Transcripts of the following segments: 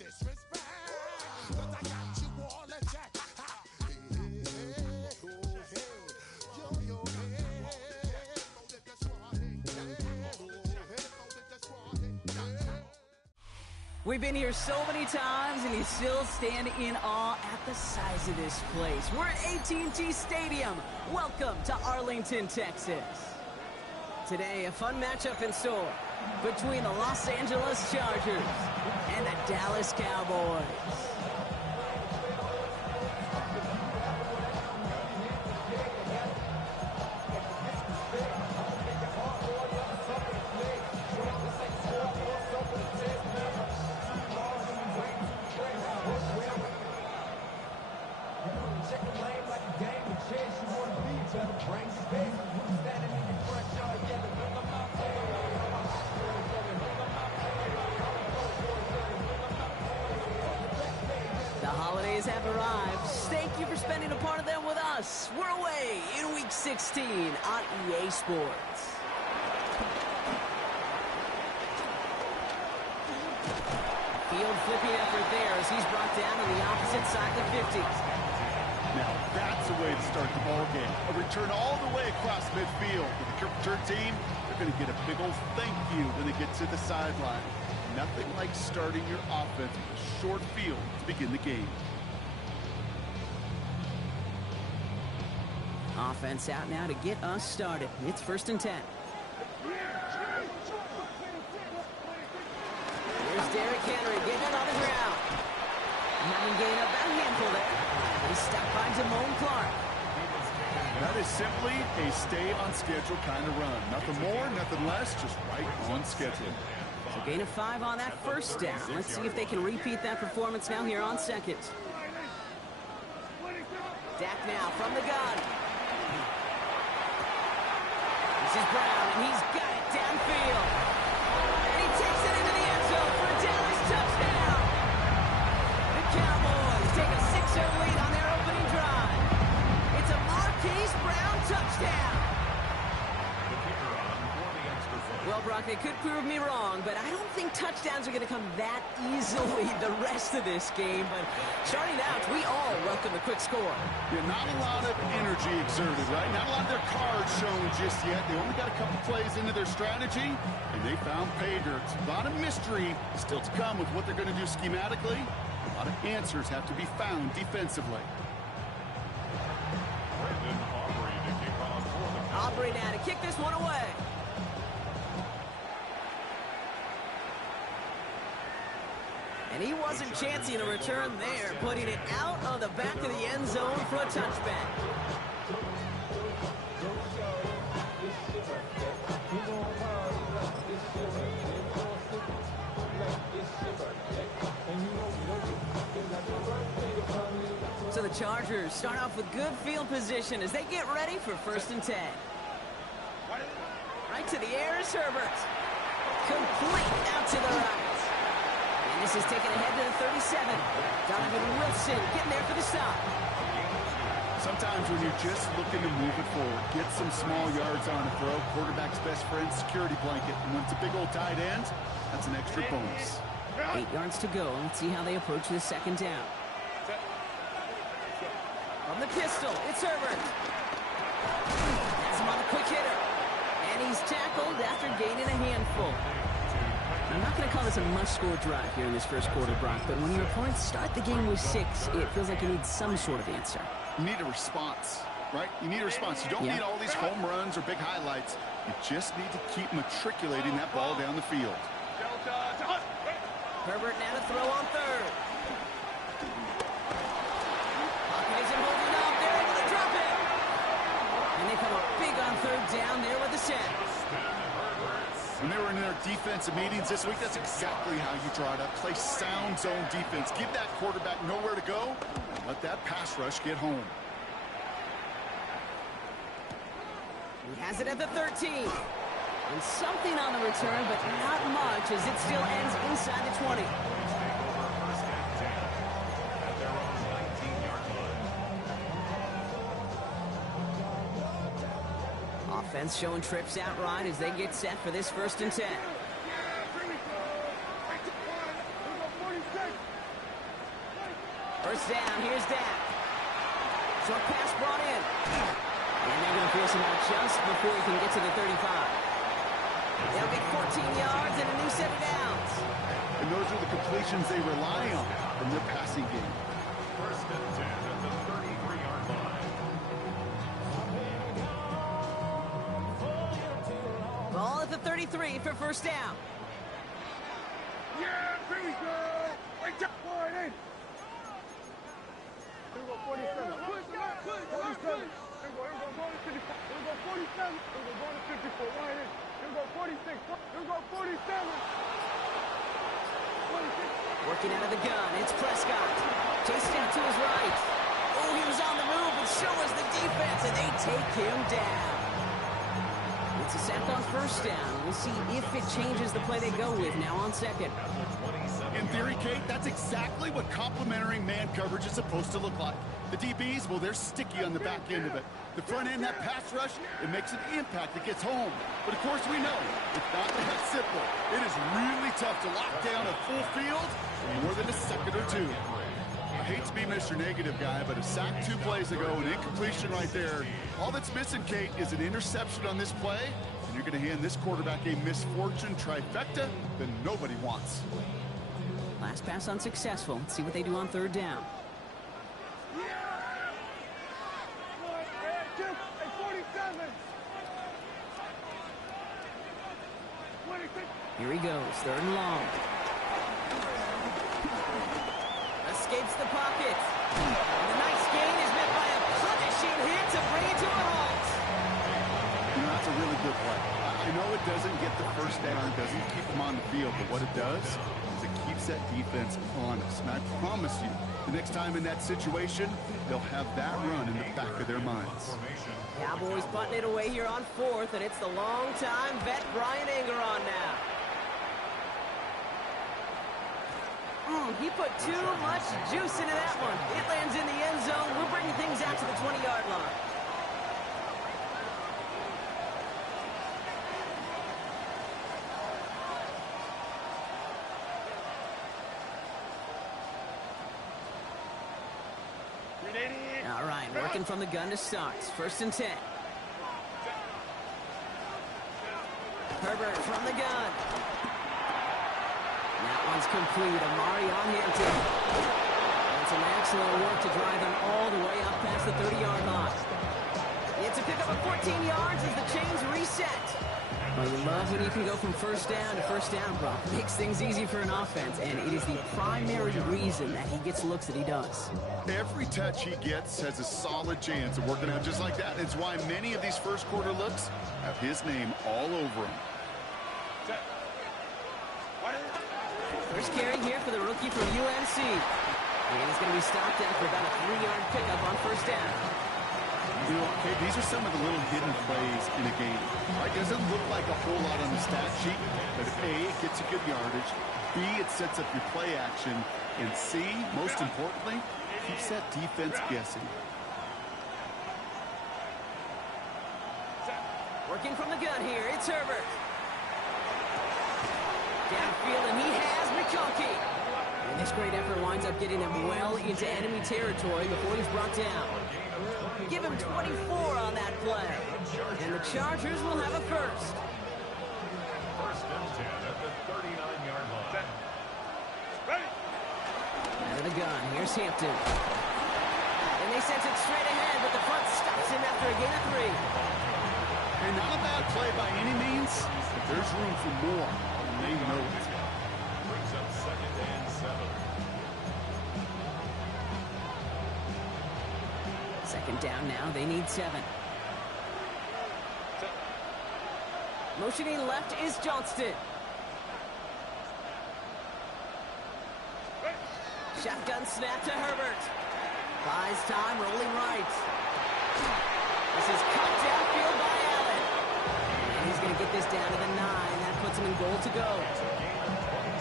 disrespect. 'Cause I got you all a jack. Hey, hey, oh, hey, yo, yo, hey. We've been here so many times, and you still stand in awe at the size of this place. We're at AT&T Stadium. Welcome to Arlington, Texas. Today, a fun matchup in store between the Los Angeles Chargers and the Dallas Cowboys. Have arrived. Thank you for spending a part of them with us. We're away in Week 16 on EA Sports. Field flipping effort there as he's brought down on the opposite side of the 50. Now that's a way to start the ball game. A return all the way across midfield. With the kick return team, they're going to get a big old thank you when they get to the sideline. Nothing like starting your offense with a short field to begin the game. Offense out now to get us started. It's 1st and 10. Here's Derrick Henry getting it on the ground. Having gained up that handful there. He's stopped by Damone Clark. That is simply a stay-on-schedule kind of run. Nothing more, nothing less, just right on schedule. So gain of 5 on that first down. Let's see if they can repeat that performance now here on second. Dak now from the gun. This is Brown, and he's got it downfield. And he takes it into the end zone for a Dallas touchdown. The Cowboys take a 6-0 lead on their opening drive. It's a Marquise Brown touchdown. Well, Brock, they could prove me wrong, but I don't think touchdowns are going to come that easily the rest of this game. But starting out, we all welcome the quick score. Yeah, not a lot of energy exerted, right? Not a lot of their cards shown just yet. They only got a couple plays into their strategy, and they found pay dirt. A lot of mystery still to come with what they're going to do schematically. A lot of answers have to be found defensively. Aubrey now to kick this one away. And he wasn't chancing a return there, putting it out of the back of the end zone for a touchback. So the Chargers start off with good field position as they get ready for 1st and 10. Right to the air is Herbert. Complete out to the right. This is taken ahead to the 37. Donovan Wilson getting there for the stop. Sometimes when you're just looking to move it forward, get some small yards on a throw, quarterback's best friend, security blanket. And when it's a big old tight end, that's an extra bonus. 8 yards to go. Let's see how they approach this 2nd down. From the pistol, it's Herbert. That's him on the quick hitter. And he's tackled after gaining a handful. I'm not going to call this a must-score drive here in this first quarter, Brock, but when your opponents start the game with 6, it feels like you need some sort of answer. You need a response, right? You need a response. You don't need all these home runs or big highlights. You just need to keep matriculating that ball down the field. Herbert now to throw on 3rd. Hawkins and holding up. They're able to drop it. And they come up big on 3rd down there with the sack. When they were in their defensive meetings this week, that's exactly how you draw it up. Play sound zone defense. Give that quarterback nowhere to go, and let that pass rush get home. He has it at the 13. And something on the return, but not much as it still ends inside the 20. Offense showing trips out right as they get set for this 1st and 10. First down, here's Dak. Short pass brought in. And they're going to force him out just before he can get to the 35. They'll get 14 yards and a new set of downs. And those are the completions they rely on from their passing game. First and 10 at the 33-yard line. Ball at the 33 for first down. Yeah, here we go. Wait, just point in. Here we go, 47. 47. Here we go, 54. Here we go, 47. Here we go, 54. Right in. Here we go, 46. Here we go, 47. 46. Working out of the gun, it's Prescott. Chasing out to his right. Oh, he was on the move, and so was the defense, and they take him down. It's a sack on first down. We'll see if it changes the play they go with now on second. In theory, Kate, that's exactly what complementary man coverage is supposed to look like. The DBs, well, they're sticky on the back end of it. The front end, that pass rush, it makes an impact that gets home. But of course we know, it's not that simple. It is really tough to lock down a full field for more than a second or two. I hate to be Mr. Negative guy, but a sack 2 plays ago, an incompletion right there. All that's missing, Kate, is an interception on this play, and you're going to hand this quarterback a misfortune trifecta that nobody wants. Last pass unsuccessful. Let's see what they do on third down. Here he goes, third and long. Escapes the pocket. The nice gain is met by a punishing hit to bring it to a halt. You know, that's a really good play. I know it doesn't get the first down, doesn't keep them on the field, but what it does is it keeps that defense honest. And I promise you, the next time in that situation, they'll have that run in the back of their minds. Cowboys butting it away here on fourth, and it's the long-time vet Brian Anger on now. He put too much juice into that one. It lands in the end zone. We're bringing things out to the 20-yard line. All right, working from the gun to start. First and 10. Herbert from the gun. That one's complete. Amari on Hampton. And some excellent work to drive them all the way up past the 30-yard line. It's a pickup of 14 yards as the chains reset. Well, you love when you can go from first down to first down, bro. Makes things easy for an offense, and it is the primary reason that he gets looks that he does. Every touch he gets has a solid chance of working out just like that. It's why many of these first quarter looks have his name all over them. First carry here for the rookie from UNC. And he's going to be stopped after about a 3-yard pickup on first down. You know, okay, these are some of the little hidden plays in a game. Right? Doesn't look like a whole lot on the stat sheet, but A, it gets you good yardage. B, it sets up your play action. And C, most importantly, keeps that defense guessing. Working from the gun here, it's Herbert. Downfield, and he has McConkey. And this great effort winds up getting them well into enemy territory before he's brought down. Give him 24 on that play. And the Chargers will have a first. First and 10 at the 39-yard line. Out of the gun, here's Hampton. And they sent it straight ahead, but the front stops him after a gain of 3. And not a bad play by any means, but there's room for more. They know it. Brings up second and 7. Second down now, they need 7. Motioning left is Johnston. Shotgun snap to Herbert. Buys time, rolling right. This is cut downfield by Allen. And he's going to get this down to the 9. That puts him in goal to go.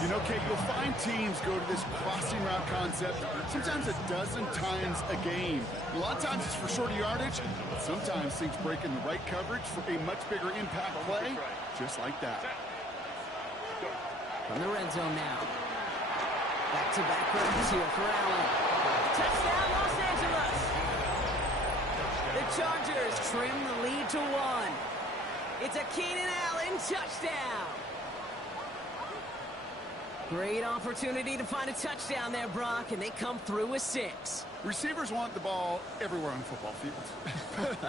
You know, Kate, you'll find teams go to this crossing route concept sometimes a dozen times a game. A lot of times it's for shorter yardage, but sometimes things break in the right coverage for a much bigger impact play, just like that. From the red zone now. Back-to-back runs here for Allen. Touchdown, Los Angeles. The Chargers trim the lead to 1. It's a Keenan Allen touchdown. Great opportunity to find a touchdown there, Brock, and they come through with 6. Receivers want the ball everywhere on football fields.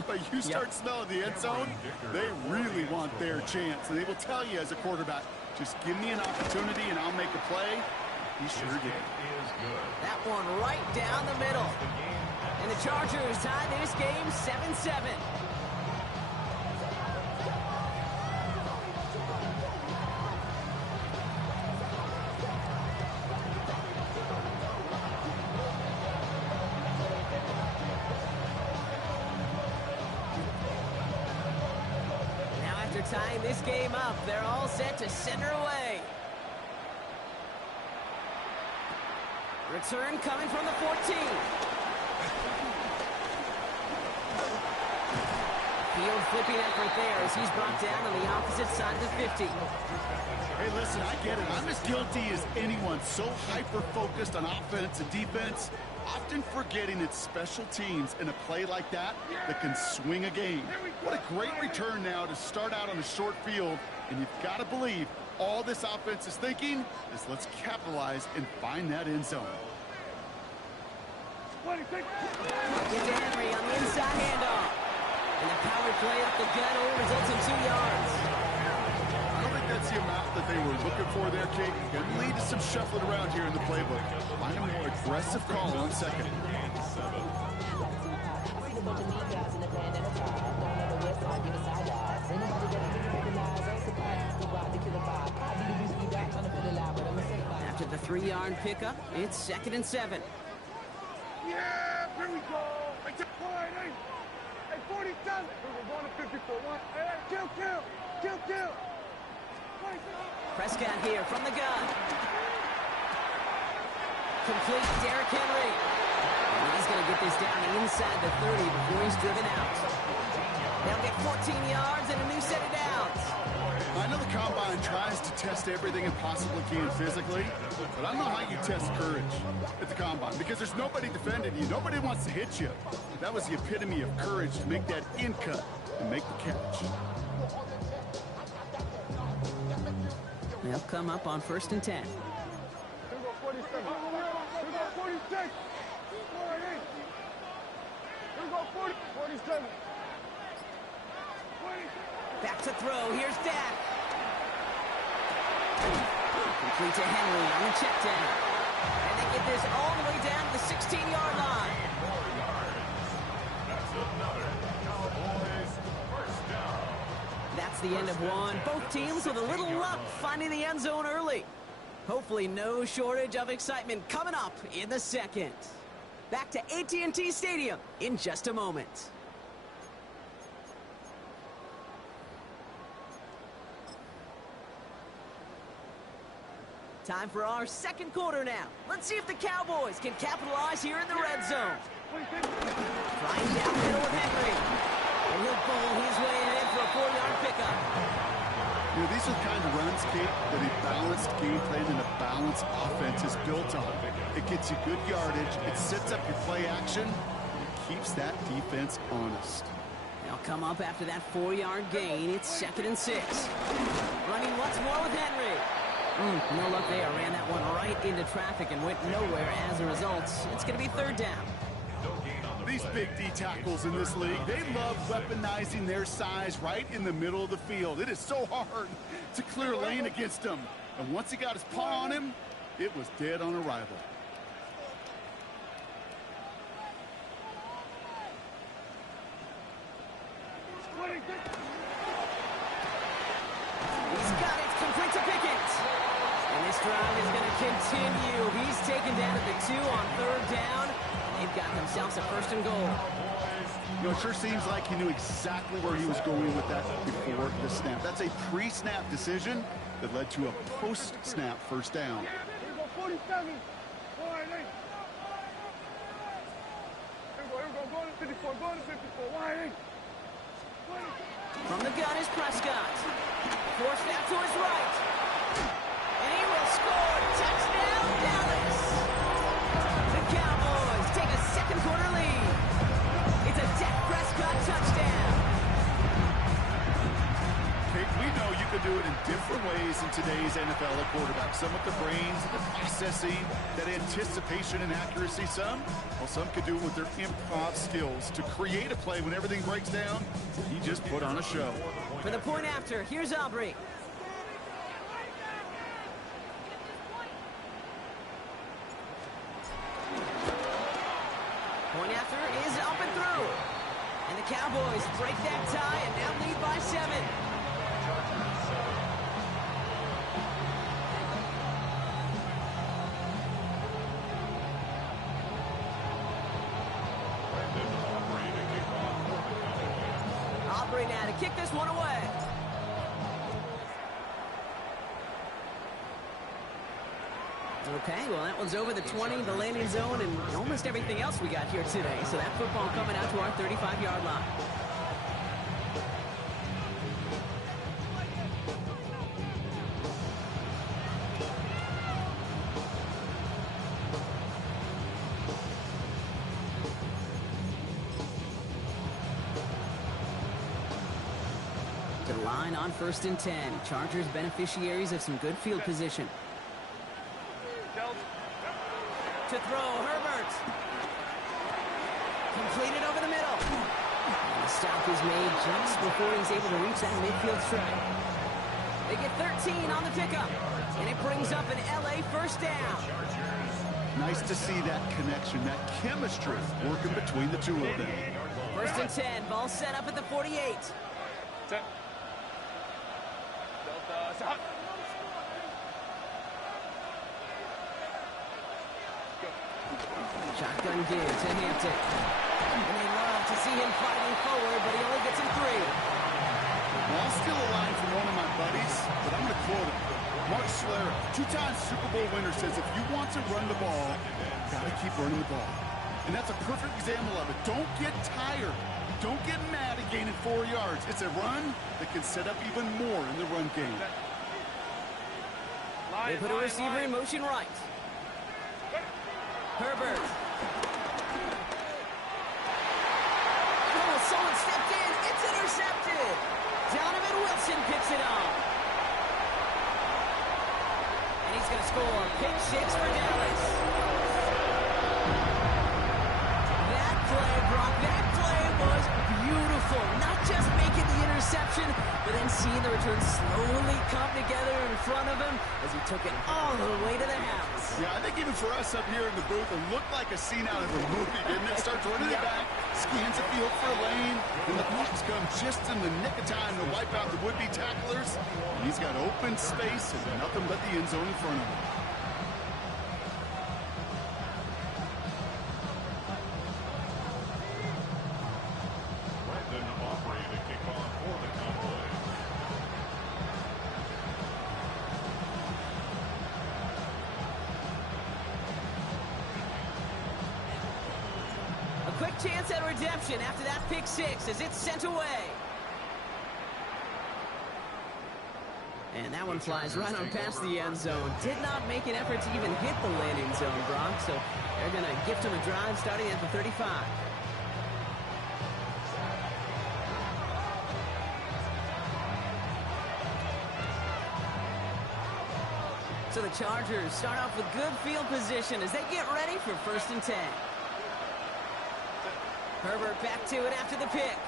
But you start smelling the end zone, they really want their chance. And they will tell you as a quarterback, just give me an opportunity and I'll make a play. He sure did. That one right down the middle. And the Chargers tie this game 7-7. Tying this game up, they're all set to center away. Return coming from the 14. Field flipping effort there as he's brought down on the opposite side of the 50. Hey, listen, I get it. I'm as guilty as anyone. So hyper-focused on offense and defense, often forgetting it's special teams in a play like that can swing a game. What a great return now to start out on a short field, and you've got to believe all this offense is thinking is let's capitalize and find that end zone. Get to Henry on the inside handoff. And the power play up the gut results in 2 yards. I don't think that's the amount that they were looking for there, Kate. Going to lead to some shuffling around here in the playbook. Find a more aggressive call on second. After the 3-yard pickup, it's 2nd and 7. Yeah, here we go. Hey, 47. We're going to 54. Hey, kill. Prescott here from the gun. Complete Derrick Henry. And he's going to get this down inside the 30 before he's driven out. They'll get 14 yards and a new set of downs. I know the Combine tries to test everything it possibly can physically, but I don't know how you test courage at the Combine because there's nobody defending you. Nobody wants to hit you. That was the epitome of courage to make that in cut and make the catch. They'll come up on 1st and 10. Here we go 47. Here we go 46. Here we go 40. 47. Back to throw. Here's Dak. Complete to Henry on the check down. And they get this all the way down to the 16-yard line. That's another Cowboys first down. That's the end of one. Both teams with a little luck finding the end zone early. Hopefully no shortage of excitement coming up in the second. Back to AT&T Stadium in just a moment. Time for our second quarter now. Let's see if the Cowboys can capitalize here in the red zone. Flying down the middle with Henry. And he'll bowl his way ahead for a 4-yard pickup. You know, these are the kind of runs, Kate, that a balanced game plan and a balanced offense is built on. It gets you good yardage, it sets up your play action, and it keeps that defense honest. They'll come up after that 4-yard gain. It's 2nd and 6. Running once more with Henry. No luck there. Ran that one right into traffic and went nowhere as a result. It's going to be 3rd down. These big D tackles in this league, they love weaponizing their size right in the middle of the field. It is so hard to clear lane against them. And once he got his paw on him, it was dead on arrival. He's got it. Complete to Pickens. And this drive is going to continue. He's taken down at the 2 on 3rd down. They've got themselves a 1st and goal. You know, it sure seems like he knew exactly where he was going with that before the snap. That's a pre-snap decision that led to a post-snap 1st down. Here we go 47. Here we go. Go to 54. Go to 54. From the gun is Prescott. 4 snap to his right. And he will score. Touchdown, Dallas. The Cowboys take is in today's NFL at quarterback. Some with the brains, the processing, that anticipation and accuracy. Some could do it with their improv skills to create a play when everything breaks down. He just put on a show. For the point after, here's Aubrey. Point after is up and through. And the Cowboys break that tie and now lead by 7. Aubrey now to kick this one away. Okay, well, that one's over the 20, the landing zone, and almost everything else we got here today. So that football coming out to our 35-yard line. To the line on 1st and 10. Chargers beneficiaries of some good field position. To throw, Herbert. Completed over the middle. And the stop is made just before he's able to reach that midfield strike. They get 13 on the pickup, and it brings up an LA first down. Nice to see that connection, that chemistry working between the two of them. 1st and 10, ball set up at the 48. Set. Delta, stop. Shotgun give to Hampton. And they love to see him fighting forward, but he only gets him 3. Well, I'll steal a line from one of my buddies, but I'm going to quote him. Mark Schlereth, 2-time Super Bowl winner, says if you want to run the ball, you got to keep running the ball. And that's a perfect example of it. Don't get tired. Don't get mad at gaining 4 yards. It's a run that can set up even more in the run game. They put a receiver in motion right. Herbert. Oh, someone stepped in. It's intercepted. Donovan Wilson picks it up. And he's going to score. Pick 6 for Dallas. That play, Brock, that play was beautiful. Not just making the interception, but then seeing the return slowly come together in front of him as he took it all the way to the house. Yeah, I think even for us up here in the booth, it looked like a scene out of a movie, didn't it? Starts running it back, scans the field for a lane, and the Bucs come just in the nick of time to wipe out the would-be tacklers. And he's got open space and nothing but the end zone in front of him. Quick chance at redemption after that pick 6 as it's sent away. And that one flies right on past the end zone. Did not make an effort to even hit the landing zone, Brock. So they're going to gift him a drive starting at the 35. So the Chargers start off with good field position as they get ready for 1st and 10. Herbert back to it after the pick.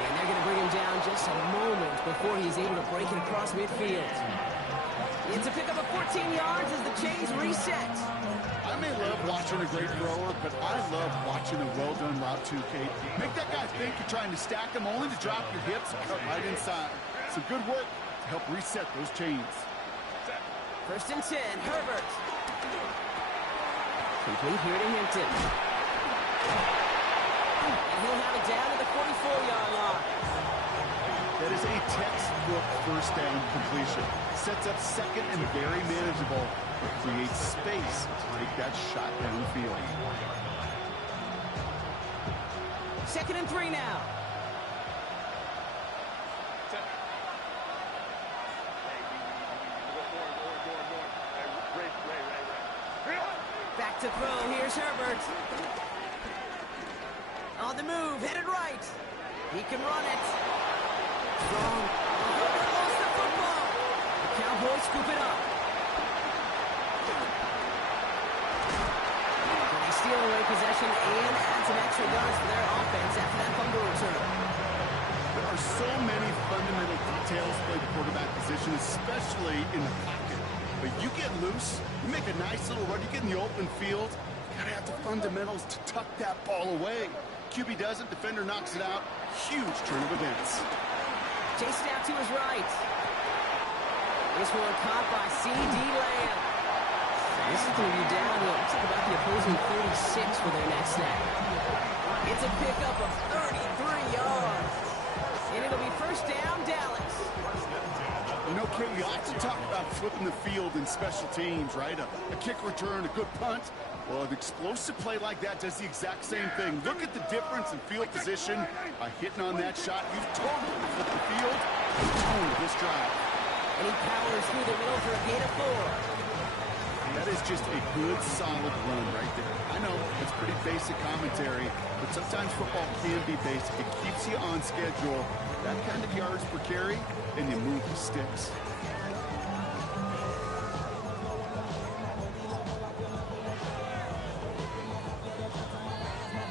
And they're going to bring him down just a moment before he's able to break it across midfield. It's a pickup of 14 yards as the chains reset. I may love watching a great thrower, but I love watching a well-done route too, Kate. Make that guy think you're trying to stack him only to drop your hips and cut right inside. Some good work to help reset those chains. 1st and 10, Herbert. Complete here to Hampton. And he'll have it down to the 44-yard line. That is a textbook first down completion. Sets up second and very manageable. It creates space to take that shot downfield. 2nd and 3 now. Back to throw. Here's Herbert. On the move, headed right. He can run it. Strong. Herbert lost the football. Cowboys scoop it up. They steal away possession and add some extra yards for their offense after that fumble return. There are so many fundamental details play the quarterback position, especially in the pocket. But you get loose, you make a nice little run, you get in the open field, you gotta have the fundamentals to tuck that ball away. QB doesn't, defender knocks it out. Huge turn of events. Chased out to his right. This one caught by C.D. Lamb. This is going to be down to looks like about the opposing 36 for their next snap. It's a pickup of 33 yards. And it'll be first down, Dallas. You know, Kate, we often talk about flipping the field in special teams, right? A kick return, a good punt. Well, an explosive play like that does the exact same thing. Look at the difference in field position by hitting on that shot. You've totally flipped the field. Tone this drive. And he powers through the middle for a gain of 4. That is just a good, solid run right there. I know, it's pretty basic commentary, but sometimes football can be basic. It keeps you on schedule. That kind of yards per carry, and you move the sticks.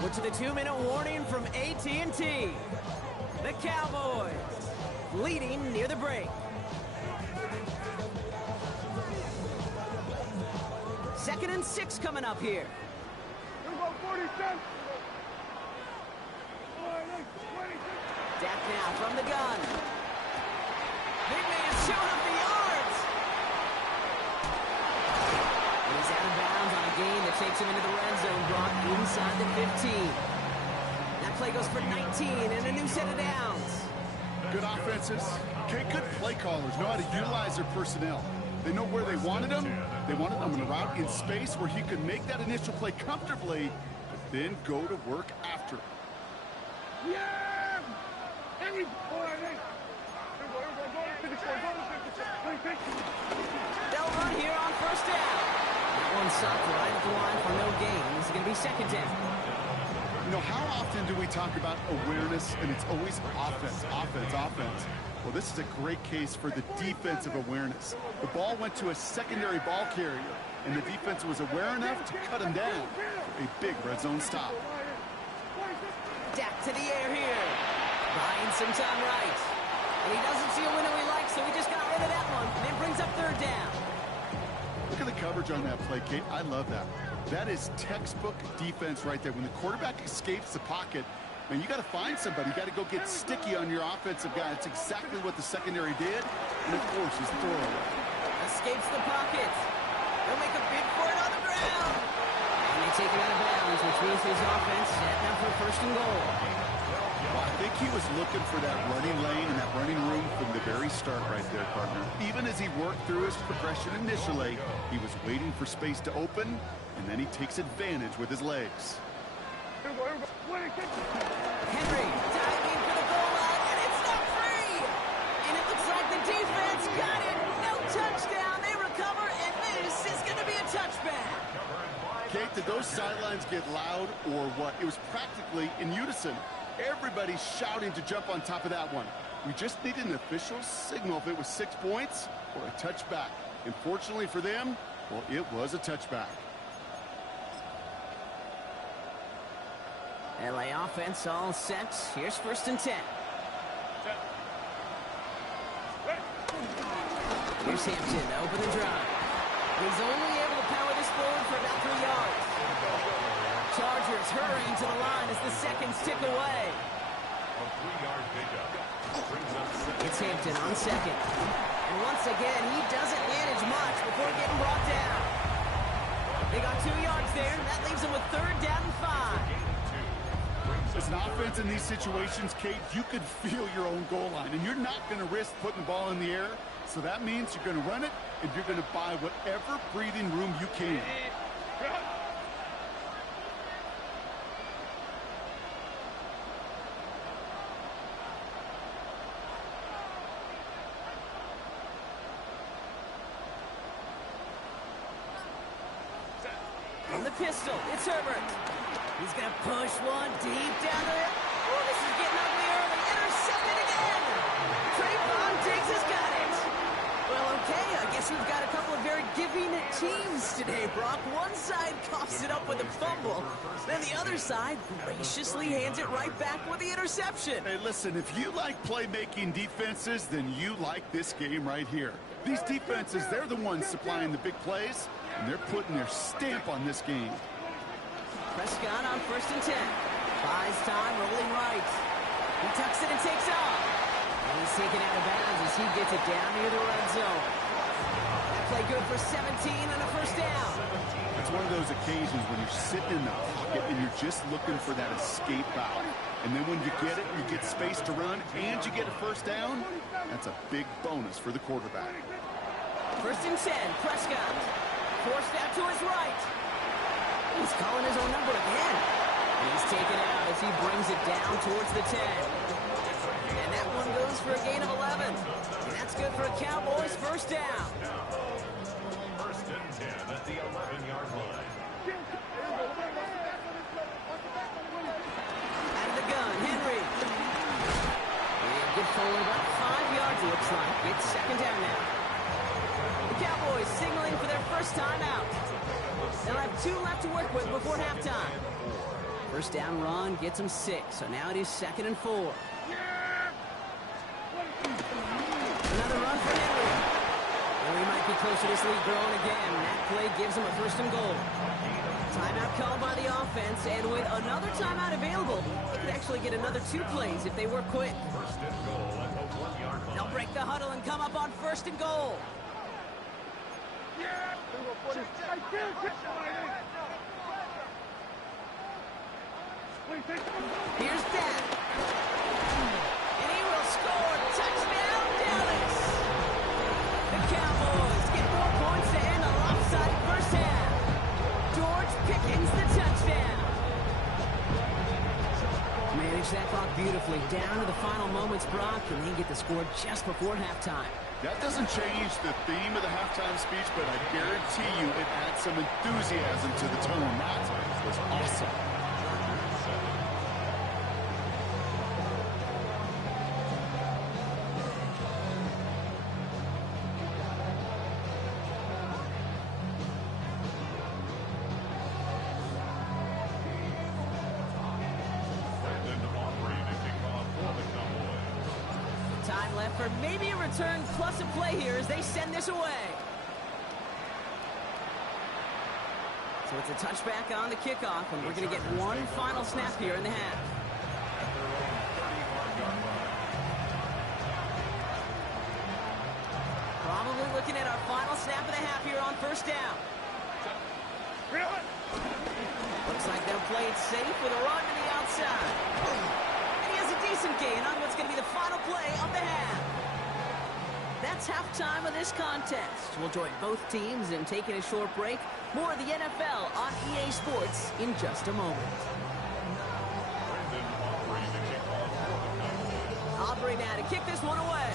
We're to the 2-minute warning from AT&T. The Cowboys leading near the break. Second and 6 coming up here. Here we go, 47. Dak now from the gun. Big man showing up the yards. And he's out of bounds on a gain that takes him into the red zone, brought inside the 15. That play goes for 19 and a new set of downs. Good offenses. Okay, good play callers know how to utilize their personnel. They know where they wanted them. They wanted them in a route in space where he could make that initial play comfortably, but then go to work after. Yeah! They'll run here on first down. That one stopped right at the line for no gain. This is going to be second down. You know, how often do we talk about awareness, and it's always offense, offense, offense? Well, this is a great case for the defensive awareness. The ball went to a secondary ball carrier, and the defense was aware enough to cut him down for a big red zone stop. Dak to the air here. Buying some time right. And he doesn't see a window he likes, so he just got rid of that one. And it brings up third down. Look at the coverage on that play, Kate. I love that. That is textbook defense right there. When the quarterback escapes the pocket, man, you got to find somebody. You got to go get sticky on your offensive guy. That's exactly what the secondary did. And, of course, his throwaway. Escapes the pocket. They'll make a bid for it on the ground. And they take it out of bounds, which means his offense set now for first and goal. Well, I think he was looking for that running lane and that running room from the very start right there, partner. Even as he worked through his progression initially, he was waiting for space to open, and then he takes advantage with his legs. Henry diving for the goal line, and it's not free. And it looks like the defense got it. No touchdown. They recover, and this is going to be a touchback. Kate, did those sidelines get loud or what? It was practically in unison. Everybody's shouting to jump on top of that one. We just needed an official signal if it was 6 points or a touchback. And fortunately for them, well, it was a touchback. LA offense all set. Here's first and 10. Here's Hampton to open the drive. He's only able to power this forward for about 3 yards. Chargers hurrying to the line as the seconds tick away. A 3-yard pickup. Brings up second. It's Hampton on second. And once again, he doesn't manage much before getting brought down. They got 2 yards there. That leaves them with third down and 5. As an offense in these situations, Kate, you could feel your own goal line, and you're not going to risk putting the ball in the air. So that means you're going to run it, and you're going to buy whatever breathing room you can. From the pistol, it's Herbert. He's going to push one deep down there. Oh, this is getting ugly early. Intercepted again. Trayvon Diggs has got it. Well, okay, a guess we've got a couple of very giving teams today, Brock. One side coughs it up with a fumble, then the other side graciously hands it right back with the interception. Hey, listen, if you like playmaking defenses, then you like this game right here. These defenses, they're the ones supplying the big plays, and they're putting their stamp on this game. Prescott on 1st and 10. Buys time, rolling right. He tucks it and takes off. And he's taken out of bounds as he gets it down near the red zone. That play good for 17 and a first down. It's one of those occasions when you're sitting in the pocket and you're just looking for that escape route. And then when you get it, you get space to run, and you get a first down. That's a big bonus for the quarterback. 1st and 10, Prescott. Forced out to his right. He's calling his own number again. He's taken out as he brings it down towards the 10. And that one goes for a gain of 11. And that's good for a Cowboys first down. 1st and 10 at the 11-yard line. Out of the gun, Henry. And good forward about 5 yards, it looks like. It's second down now. The Cowboys signaling for their first time out. They'll have 2 left to work with before halftime. First down run gets them 6, so now it is 2nd and 4. Another run for Henry. Henry might be close to this lead growing again. That play gives him a 1st and goal. Timeout called by the offense, and with another timeout available, they could actually get another 2 plays if they work quick. 1st and goal at the 1-yard line. They'll break the huddle and come up on 1st and goal. Here's Dan. And he will score. Touchdown, Dallas. The Cowboys get 4 points to end the lopsided first half. George Pickens the touchdown. Manage that clock beautifully down to the final moments, Brock, and they get the score just before halftime. That doesn't change the theme of the halftime speech, but I guarantee you it adds some enthusiasm to the tone. That was awesome. Time left for maybe a return plus a play here as they send this away. So it's a touchback on the kickoff, and we're going to get one final snap here in the half. Probably looking at our final snap of the half here on first down. Looks like they'll play it safe with a run to the outside. And he has a decent gain on what's going to be the final play of the half. That's halftime of this contest. We'll join both teams in taking a short break. More of the NFL on EA Sports in just a moment. Aubrey now to kick this one away.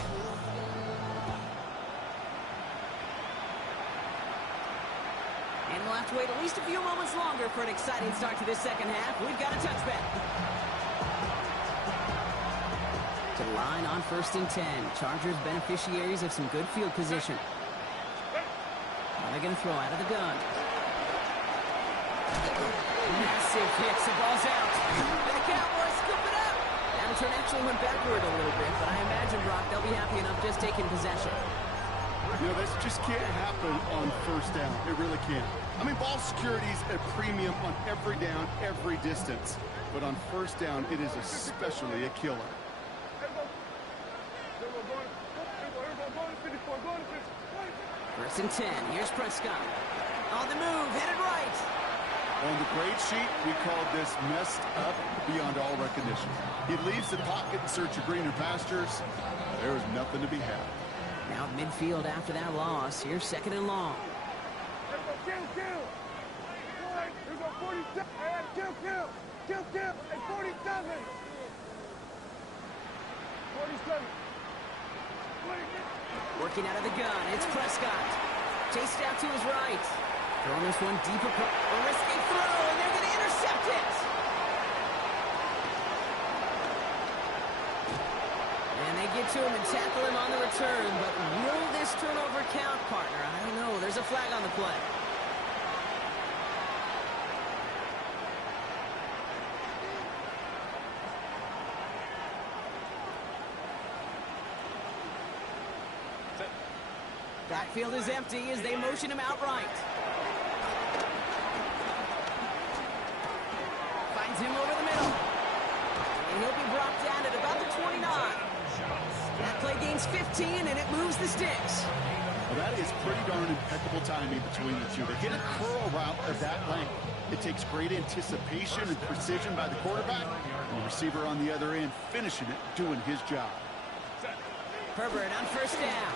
And we'll have to wait at least a few moments longer for an exciting start to this second half. We've got a touchback. To the line on 1st and 10. Chargers beneficiaries of some good field position. Now they're going to throw out of the gun. Massive hits. The ball's out. And the Cowboys scoop it up. That return actually went backward a little bit, but I imagine, Brock, they'll be happy enough just taking possession. You know, this just can't happen on first down. It really can't. I mean, ball security's a premium on every down, every distance. But on first down, it is especially a killer. 1st and 10. Here's Prescott. On the move, headed right. On the grade sheet, we call this messed up beyond all recognition. He leaves the pocket in search of greener pastures. There is nothing to be had. Now midfield after that loss. Here's 2nd and long. Working out of the gun, it's Prescott. Chased out to his right. Throwing this one deep across. A risky throw, and they're going to intercept it. And they get to him and tackle him on the return, but will this turnover count, partner? I don't know. There's a flag on the play. Backfield is empty as they motion him outright. Finds him over the middle. And he'll be brought down at about the 29. That play gains 15, and it moves the sticks. Well, that is pretty darn impeccable timing between the two. They hit a curl route of that length. It takes great anticipation and precision by the quarterback, and the receiver on the other end finishing it, doing his job. Herbert on first down.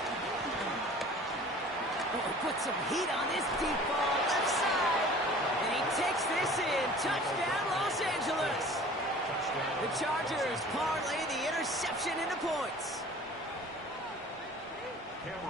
Oh, put some heat on this deep ball left side. And he takes this in. Touchdown, Los Angeles. The Chargers parlay the interception into points.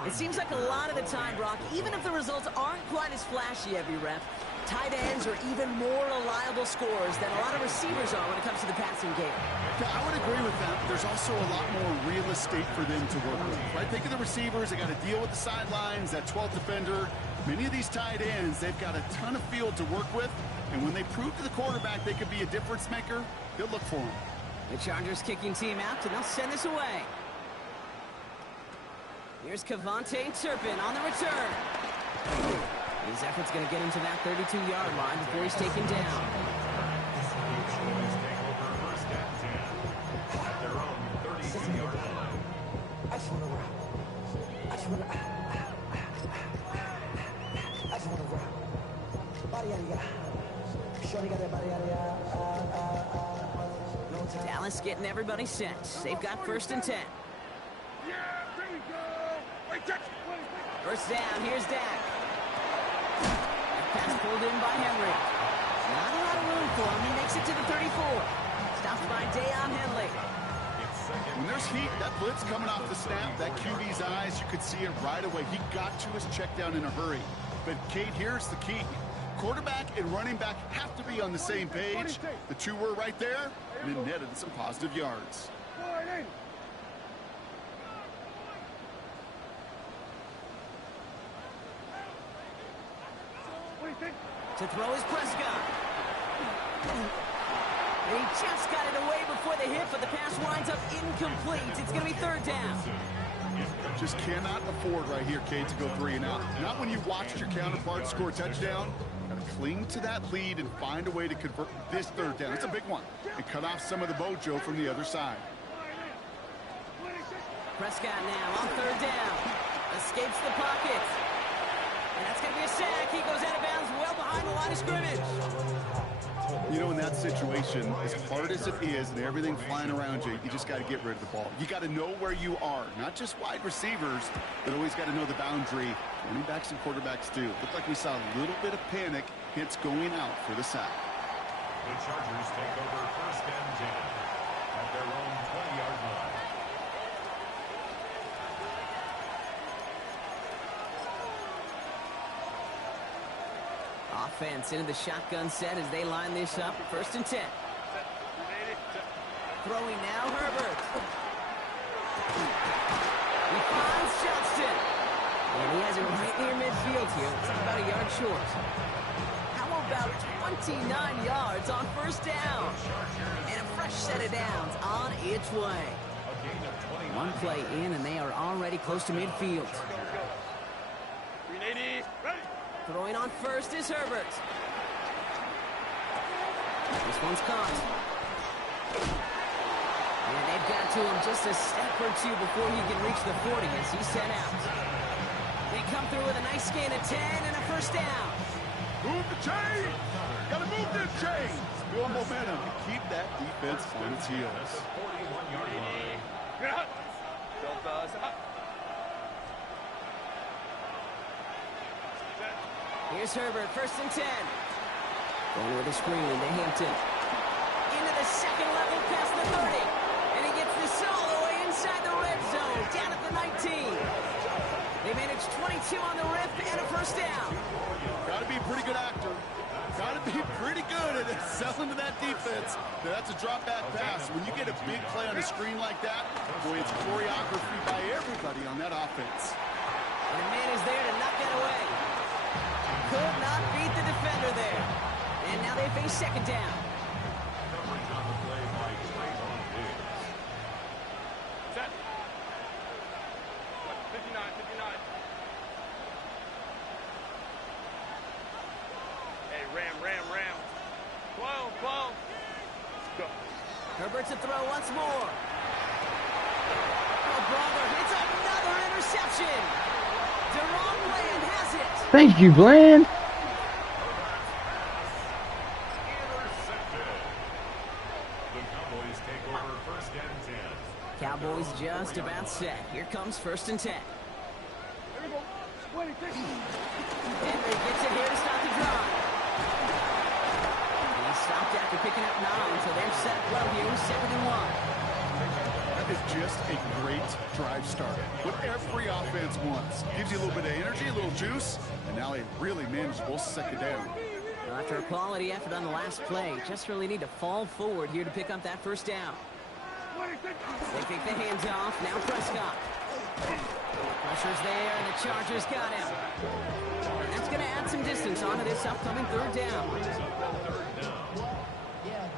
It seems like a lot of the time, Brock, even if the results aren't quite as flashy every rep, tight ends are even more reliable scorers than a lot of receivers are when it comes to the passing game. Yeah, I would agree with that. There's also a lot more real estate for them to work with, right? Think of the receivers. They got to deal with the sidelines, that 12th defender. Many of these tight ends, they've got a ton of field to work with, and when they prove to the quarterback they could be a difference maker, they'll look for him. The Chargers kicking team out, and they'll send this away. Here's Kavontae Turpin on the return. His effort's going to get him to that 32-yard line before he's taken down. Dallas getting everybody set. They've got 1st and 10. First down, here's Dak. Pass pulled in by Henry. Not a lot of room for him. He makes it to the 34. Stopped by Deion Henley. When there's heat, that blitz coming off the snap, that QB's eyes, you could see it right away. He got to his check down in a hurry. But, Kate, here's the key. Quarterback and running back have to be on the same page. The two were right there, and it netted some positive yards. To throw is Prescott. He just got it away before the hit, but the pass winds up incomplete. It's going to be 3rd down. Just cannot afford right here, Kate, to go 3 and out. Not when you watched your counterpart score a touchdown. Got to cling to that lead and find a way to convert this 3rd down. It's a big one. And cut off some of the mojo from the other side. Prescott now on 3rd down. Escapes the pocket. And that's going to be a sack. He goes out of bounds well behind the line of scrimmage. You know, in that situation, as hard as it is and everything flying around you, you just got to get rid of the ball. You got to know where you are. Not just wide receivers, but always got to know the boundary. Running backs and quarterbacks do. Looked like we saw a little bit of panic. Hits going out for the sack. The Chargers take over 1st and 10 at their own 20-yard line. Offense into the shotgun set as they line this up. 1st and 10. Throwing now, Herbert. He finds Johnston. And he has it right near midfield here. It's about a yard short. How about 29 yards on 1st down? And a fresh set of downs on its way. One play in, and they are already close to midfield. 380. Ready. Throwing on 1st is Herbert. This one's caught. And they've got to him just a step or two before he can reach the 40 as he's set out. They come through with a nice gain of 10 and a 1st down. Move the chain! Gotta move this chain! Build momentum to keep that defense on its heels. 41-yard line. Here's Herbert, 1st and 10. Going with a screen to Hampton. Into the 2nd level past the 30. And he gets this all the way inside the red zone, down at the 19. They managed 22 on the rip and a 1st down. Gotta be a pretty good actor. Gotta be pretty good at selling to that defense. That's a drop back pass. When you get a big play on a screen like that, boy, it's choreography by everybody on that offense. And the man is there to knock that away. Could not beat the defender there. And now they face second down. Coverage on the play by Trayvon Diggs. Set. 59. Hey, Ram. 12. Let's go. Herbert to throw once more. Oh, brother, it's another interception. Deron Bland has it. Thank you, Bland. Intercepted. The Cowboys take over first and 10. Cowboys just about set. Here comes first and 10. Here we go. 26. Henry gets it here to stop the drive. He stopped after picking up 9, so they're set up well here with 2nd and 1. That is just a great drive start. What every offense wants. Gives you a little bit of energy, a little juice, and now a really manageable second down. After a quality effort on the last play, just really need to fall forward here to pick up that first down. 26. They take the hands off. Now Prescott. Pressure's there, and the Chargers got him. And that's going to add some distance onto this upcoming third down. Yeah,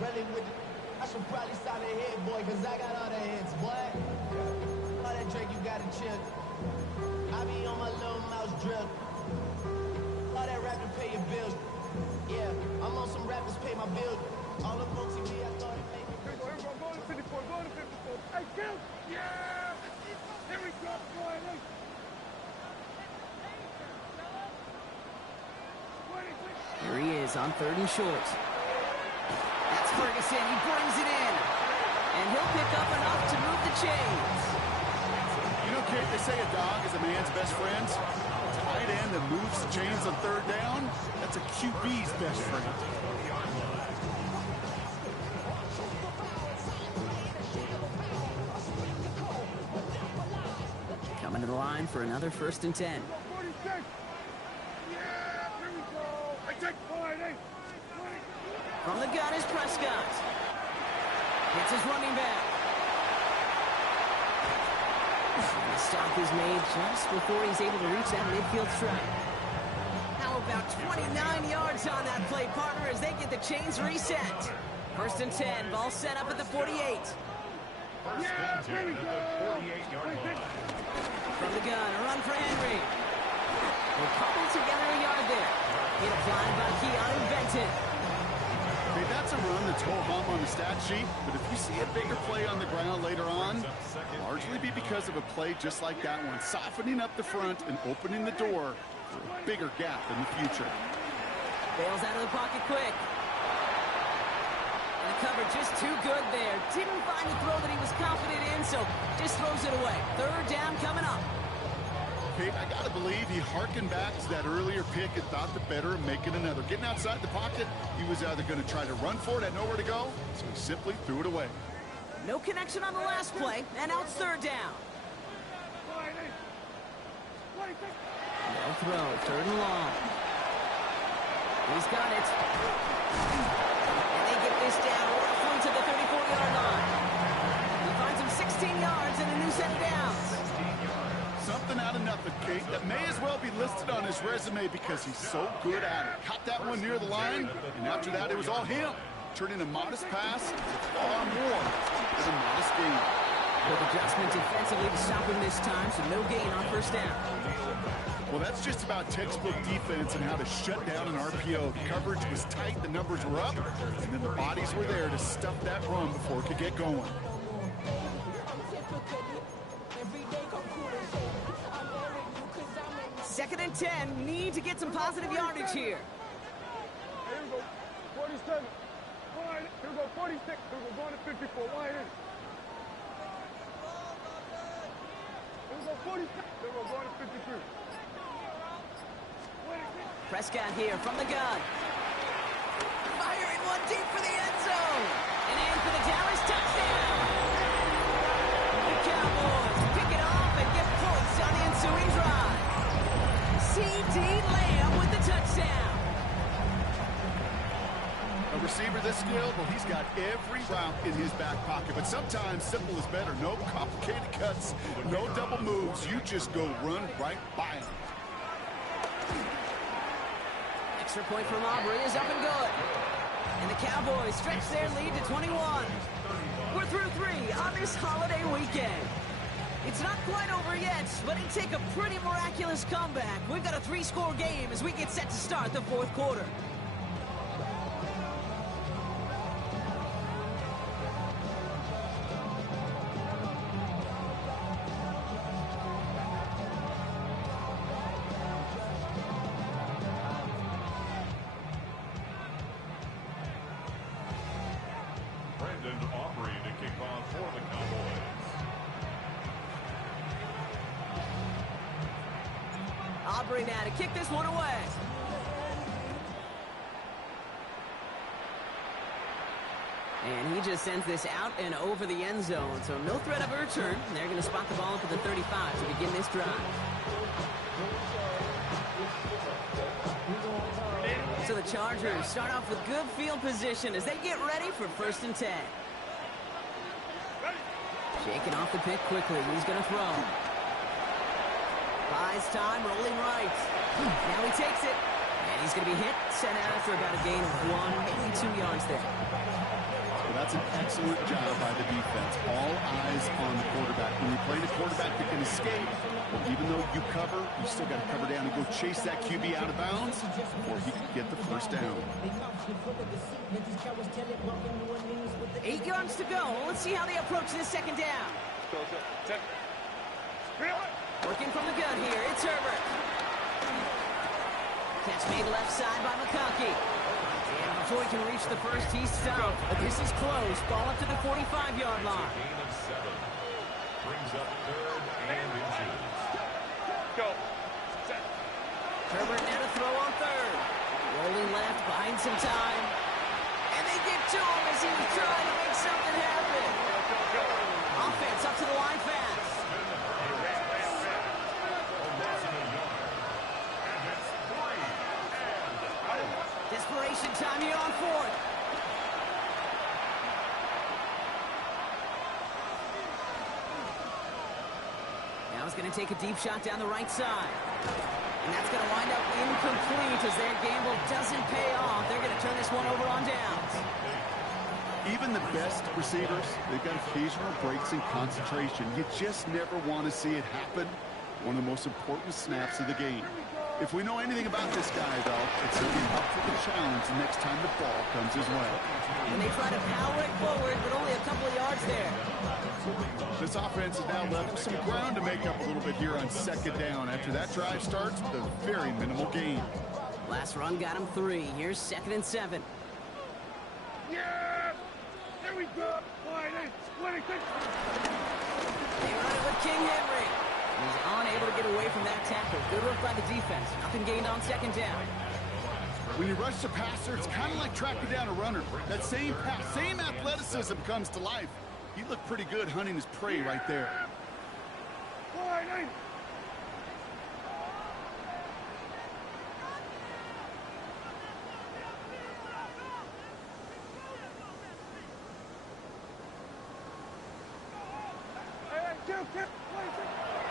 really with the, I should probably stop the head, boy, because I got all the hits, boy. All that Drake, you got to chill. I be on my little mouse drill. All that rap to pay your bills. Yeah, I'm on some rappers pay my bills. All up on TV, I thought it made me. Here we go. Go to 54. Hey, Kim. Yeah. Here we go. Boy, hey. 26. Here he is on 3rd and short. That's Ferguson. He brings it in. And he'll pick up enough to move the chains. You know, Kate, they say a dog is a man's best friend. Tight end that moves the chains on 3rd down, that's a QB's best friend. Coming to the line for another 1st and 10. 46. Yeah. Here we go. I take 5. From the gun is Prescott. It's his running back. And the stop is made just before he's able to reach that midfield strike. How about 29 yards on that play, partner, as they get the chains reset. 1st and 10, ball set up at the 48. First and 10 at the 48-yard line. From the gun, a run for Henry. They couple together a yard there. Hit applied by Keanu Benton. Okay, that's a run that's ho-hum on the stat sheet, but if you see a bigger play on the ground later on, largely be because of a play just like that one, softening up the front and opening the door for a bigger gap in the future. Bails out of the pocket quick. And the cover just too good there. Didn't find the throw that he was confident in, so just throws it away. 3rd down coming up. Okay, I gotta believe he harkened back to that earlier pick and thought the better of making another. Getting outside the pocket, he was either going to try to run for it, had nowhere to go, so he simply threw it away. No connection on the last play, and now it's 3rd down. No throw, 3rd and long. He's got it. And they get this down roughly to the 34-yard line. He finds him 16 yards and a new set of downs. Something out of nothing, Kate, that may as well be listed on his resume because he's so good at it. Caught that one near the line, and after that, it was all him. Turning a modest pass to far more than a modest gain. Quick adjustment defensively to stop him this time, so no gain on 1st down. Well, that's just about textbook defense and how to shut down an RPO. The coverage was tight, the numbers were up, and then the bodies were there to stuff that run before it could get going. 2nd and 10, need to get some positive yardage here. Here we go. 47. Here we go. 46. Here we go. Going to 54. Wide in. Here we go. 46. Here we go. Going to 53. Prescott here from the gun. Firing one deep for the end zone. And in for the Dallas touchdown. The Cowboys pick it off and get points on the ensuing drive. C.D. Lamb with the touchdown. receiver this skilled, well, he's got every route in his back pocket. But sometimes simple is better. No complicated cuts, no double moves. You just go run right by him. Extra point from Aubrey is up and good. And the Cowboys stretch their lead to 21. We're through 3 on this holiday weekend. It's not quite over yet, but it'd take a pretty miraculous comeback. We've got a 3-score game as we get set to start the 4th quarter. Aubrey to kick off for the Cowboys. Aubrey now to kick this one away. And he just sends this out and over the end zone. So no threat of a return. They're going to spot the ball up at the 35 to begin this drive. So the Chargers start off with good field position as they get ready for 1st and 10. Shaking off the pick quickly. He's going to throw. Buys time, rolling right. Now he takes it. And he's going to be hit, sent out after about a gain of 1, maybe 2 yards there. Well, that's an excellent job by the defense. All eyes on the quarterback. When you play the quarterback that can escape, well, even though you cover, you still got to cover down and go chase that QB out of bounds before he can get the 1st down. 8 yards to go. Let's see how they approach this 2nd down. Working from the gun here, it's Herbert. Catch made left side by McConkey. And before he can reach the 1st, he's stopped. But this is close. Ball up to the 45-yard line. Gain of 7. Brings up 3rd and inches. Go. Herbert now to throw on 3rd. Rolling left, buying some time. And they get to him as he was trying to make something happen. Offense up to the line fast. Desperation time here on 4th. Now he's going to take a deep shot down the right side. And that's going to wind up incomplete as their gamble doesn't pay off. They're going to turn this one over on downs. Even the best receivers, they've got occasional breaks in concentration. You just never want to see it happen. One of the most important snaps of the game. If we know anything about this guy, though, it's going to be up for the challenge the next time the ball comes his way. And they try to power it forward, but only a couple of yards there. This offense is now left with some ground to make up a little bit here on 2nd down. After that drive starts with a very minimal gain. Last run got him 3. Here's 2nd and 7. Yeah! There we go! They run it with King Henry. He's unable to get away from that tackle. Good work by the defense. Nothing gained on 2nd down. When you rush the passer, it's kind of like tracking down a runner. That same pass, same athleticism comes to life. He looked pretty good hunting his prey right there.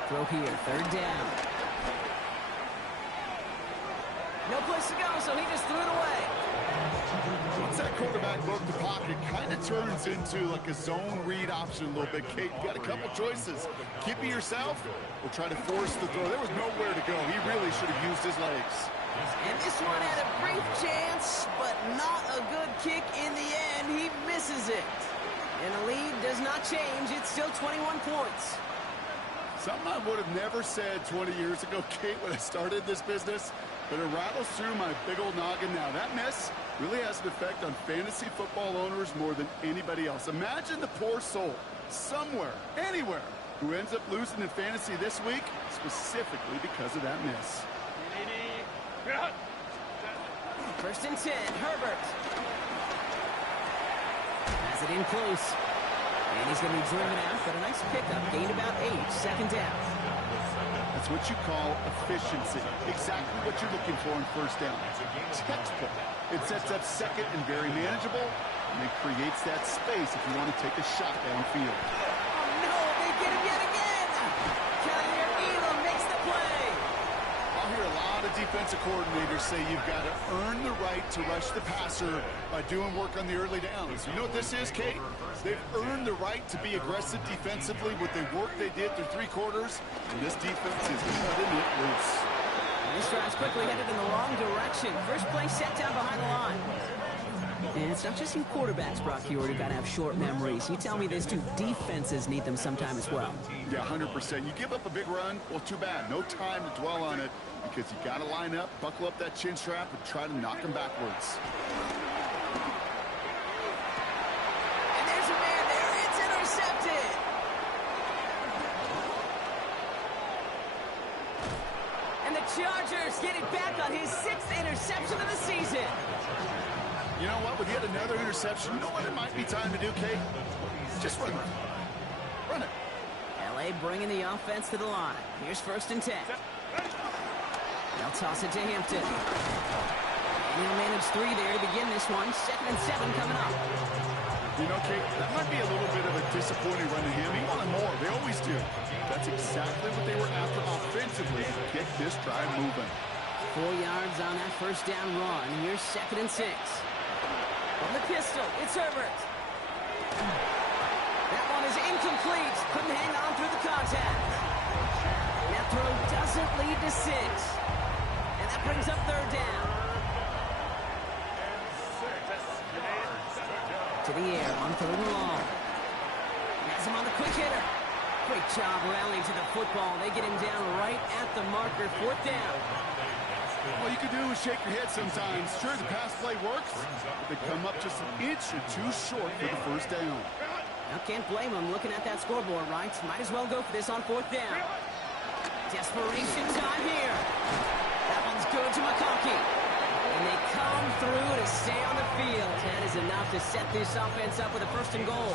Throw here, 3rd down. No place to go, so he just threw it away. Once that quarterback broke the pocket, kind of turns into like a zone read option a little bit. Kate, you got a couple choices. Keep it yourself or try to force the throw. There was nowhere to go. He really should have used his legs. And this one had a brief chance, but not a good kick in the end. He misses it. And the lead does not change. It's still 21 points. Something I would have never said 20 years ago, Kate, when I started this business, but it rattles through my big old noggin now. That miss really has an effect on fantasy football owners more than anybody else. Imagine the poor soul somewhere, anywhere, who ends up losing in fantasy this week, specifically because of that miss. 1st and 10, Herbert. Has it in close. And he's going to be driven out, but a nice pickup. Gained about 8, 2nd down. That's It's what you call efficiency. Exactly what you're looking for in first down. Textbook. It sets up second and very manageable, and it creates that space if you want to take a shot downfield. Oh, no, they get him yet again. Khalil Elam makes the play. I'll hear a lot of defensive coordinators say you've got to earn the right to rush the passer by doing work on the early downs. You know what this is, Kate? They've earned the right to be aggressive defensively with the work they did through 3 quarters, and this defense is cutting it loose. This drive's quickly headed in the wrong direction. First play set down behind the line. And it's not just in quarterbacks, Brock, you already got to have short memories. You tell me this too, defenses need them sometime as well. Yeah, 100%. You give up a big run, well, too bad. No time to dwell on it because you got to line up, buckle up that chin strap, and try to knock them backwards. And there's a man there. It's intercepted. And the Chargers get it back on his 6th interception of the season. You know what? With yet another interception, you know what it might be time to do, Kate? Just run it. Run it. LA bringing the offense to the line. Here's 1st and 10. They'll toss it to Hampton. And he'll manage 3 there to begin this one. 2nd and 7 coming up. You know, Kate, that might be a little bit of a disappointing run to him. He wanted more. They always do. That's exactly what they were after offensively to get this drive moving. 4 yards on that 1st down run. Here's 2nd and 6. From the pistol, it's Herbert. That one is incomplete. Couldn't hang on through the contact. That throw doesn't lead to 6. And that brings up 3rd down. To the air on 3rd and long. Has him on the quick hitter. Great job rallying to the football. They get him down right at the marker. 4th down. All you can do is shake your head sometimes. Sure, the pass play works, but they come up just an inch or 2 short for the 1st down. Now, can't blame them looking at that scoreboard, right? Might as well go for this on 4th down. Desperation time here. That one's good to McConkey. And they come through to stay on the field. That is enough to set this offense up with a 1st and goal.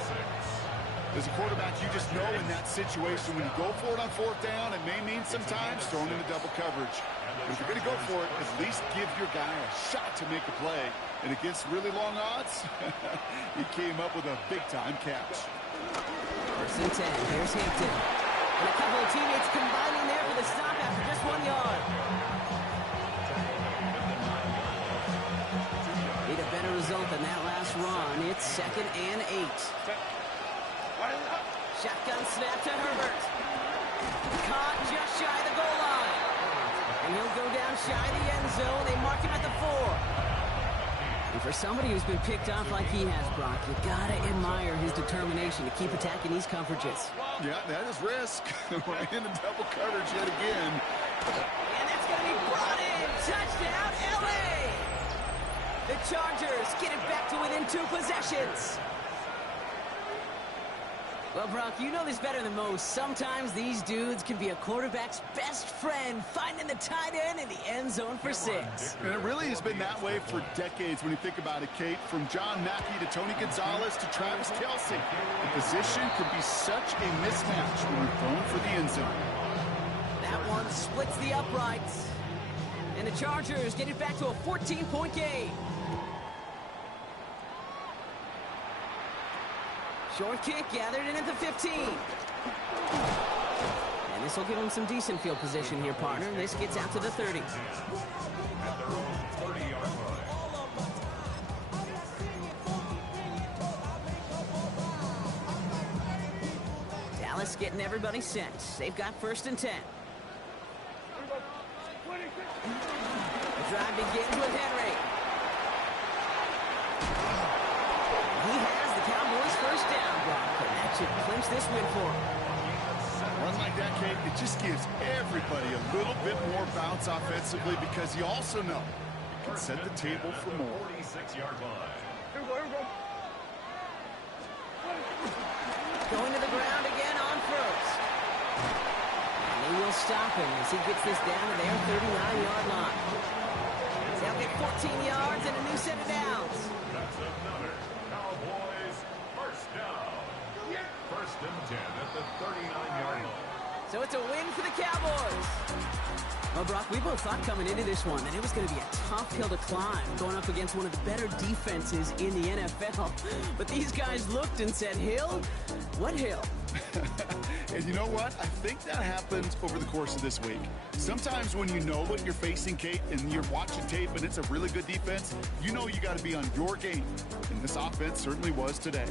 As a quarterback, you just know in that situation, when you go for it on 4th down, it may mean sometimes throwing into double coverage. But if you're going to go for it, at least give your guy a shot to make a play. And against really long odds, he came up with a big-time catch. 1st and 10. Here's Hampton. And a couple of teammates combining there for the stop after just 1 yard. Need a better result than that last run. It's 2nd and 8. Shotgun snap to Herbert. Caught just shy of the goal line. And he'll go down shy of the end zone. They mark him at the 4. And for somebody who's been picked off like he has, Brock, you gotta admire his determination to keep attacking these coverages. Yeah, that is risk. Right into double coverage yet again. And that's gonna be brought in. Touchdown, LA! The Chargers get it back to within 2 possessions. Well, Brock, you know this better than most. Sometimes these dudes can be a quarterback's best friend, finding the tight end in the end zone for 6. And it really has been that way for decades when you think about it, Kate. From John Mackey to Tony Gonzalez to Travis Kelce. The position can be such a mismatch when you're throwing for the end zone. That one splits the uprights. And the Chargers get it back to a 14-point game. Short kick gathered in at the 15. And this will give them some decent field position here, partner. This gets out to the 30. At their own 30-yard line. Dallas getting everybody set. They've got 1st and 10. The drive begins with Henry. He has the Cowboys' 1st down, Brock, and that should clinch this win for him. Run like that, Kate, it just gives everybody a little bit more bounce offensively because you also know it can set the table for more. 46-yard line. Here we go. Going to the ground again on 1st. And they will stop him as he gets this down to their 39-yard line. They'll get 14 yards and a new set of downs. That's another Cowboys 1st down. 1st and 10 at the 39-yard line. So it's a win for the Cowboys. Brock, we both thought coming into this one that it was going to be a tough hill to climb, going up against one of the better defenses in the NFL. But these guys looked and said, hill? What hill? And you know what? I think that happens over the course of this week. Sometimes when you know what you're facing, Kate, and you're watching tape and it's a really good defense, you know you got to be on your game. And this offense certainly was today.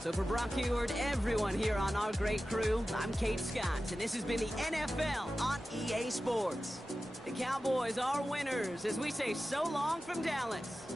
So for Brock Heward, everyone here on our great crew, I'm Kate Scott, and this has been the NFL on EA Sports. The Cowboys are winners as we say so long from Dallas.